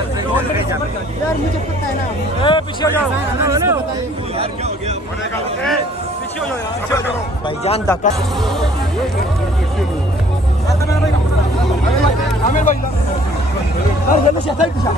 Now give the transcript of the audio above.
यार मुझे पता है ना। पीछे हो जाओ यार, क्या हो गया? पीछे हो जाओ यार भाईजान धक्का आमिर भाई जल्दी से साइड पीछे